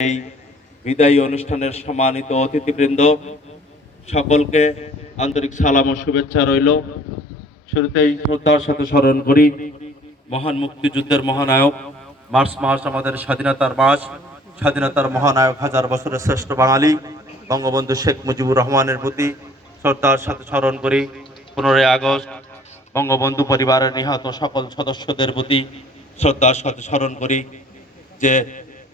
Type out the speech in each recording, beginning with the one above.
এই বিদায়ী অনুষ্ঠানের সম্মানিত অতিথিবৃন্দ, সকলকে আন্তরিক সালাম ও শুভেচ্ছা রইল। শুরুতেই শ্রদ্ধার সাথে স্মরণ করি, মহান মুক্তিযুদ্ধের মহানায়ক, মার্চ মাস আমাদের স্বাধীনতার মাস, স্বাধীনতার মহানায়ক হাজার বছরের শ্রেষ্ঠ বাঙালি, বঙ্গবন্ধু শেখ মুজিবুর রহমানের প্রতি শ্রদ্ধার সাথে স্মরণ করি। পনেরোই আগস্ট, বঙ্গবন্ধু পরিবারের নিহত সকল সদস্যদের প্রতি শ্রদ্ধার সাথে স্মরণ করি যে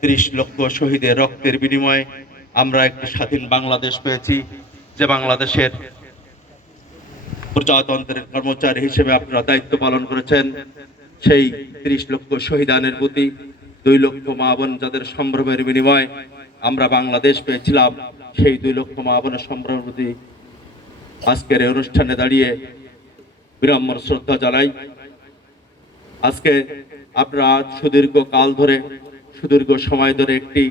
ত্রিশ লক্ষ শহীদের রক্তের বিনিময়ে আমরা একটি স্বাধীন বাংলাদেশ পেয়েছি, যে বাংলাদেশের প্রজাতন্ত্রের কর্মচারী হিসেবে আপনারা দায়িত্ব পালন করেছেন। সেই ত্রিশ লক্ষ শহীদানের প্রতি দুই লক্ষ মা বোন যাদের সম্ভ্রমের বিনিময়ে আমরা বাংলাদেশ পেয়েছিলাম, সেই দুই লক্ষ মা বোনের সম্ভ্রমের প্রতি আজকের এই অনুষ্ঠানে দাঁড়িয়ে বিরাম্মর শ্রদ্ধা জানাই। আজকে আপনারা সুদীর্ঘ কাল ধরে সুদীর্ঘ সময় ধরে একটি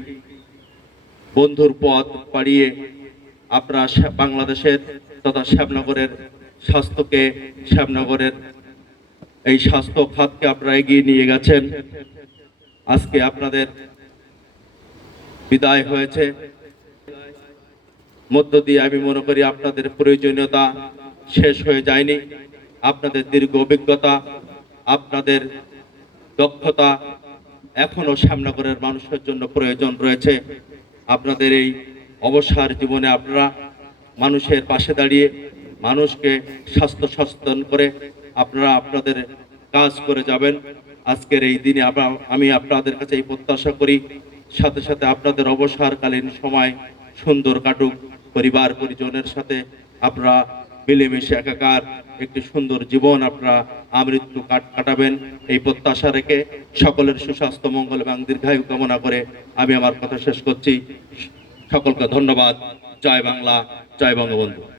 বন্ধুর পথ পাড়িয়ে আপনারা বাংলাদেশের তথা শ্যামনগরের স্বাস্থ্যকে, শ্যামনগরের এই স্বাস্থ্য খাতকে আপনারা এগিয়ে নিয়ে গেছেন। আজকে আপনাদের বিদায় হয়েছে। মধ্য দিয়ে আমি মনে করি আপনাদের প্রয়োজনীয়তা শেষ হয়ে যায়নি। আপনাদের দীর্ঘ অভিজ্ঞতা, আপনাদের দক্ষতা এখনও শ্যামনগরের মানুষের জন্য প্রয়োজন রয়েছে। আপনাদের এই অবসর জীবনে আপনারা মানুষের পাশে দাঁড়িয়ে মানুষকে স্বাস্থ্য সচেতন করে আপনারা আপনাদের কাজ করে যাবেন। আজকের এই দিনে আমি আপনাদের কাছে এই প্রত্যাশা করি, সাথে সাথে আপনাদের অবসরকালীন সময় সুন্দর কাটুক। পরিবার পরিজনের সাথে আপনারা মিলেমিশে একাকার একটি সুন্দর জীবন আপনারা আমৃত্যু কাট কাটাবেন। এই প্রত্যাশা রেখে সকলের সুস্বাস্থ্য, মঙ্গল এবং দীর্ঘায়ু কামনা করে আমি আমার কথা শেষ করছি। সকলকে ধন্যবাদ। জয় বাংলা, জয় বঙ্গবন্ধু।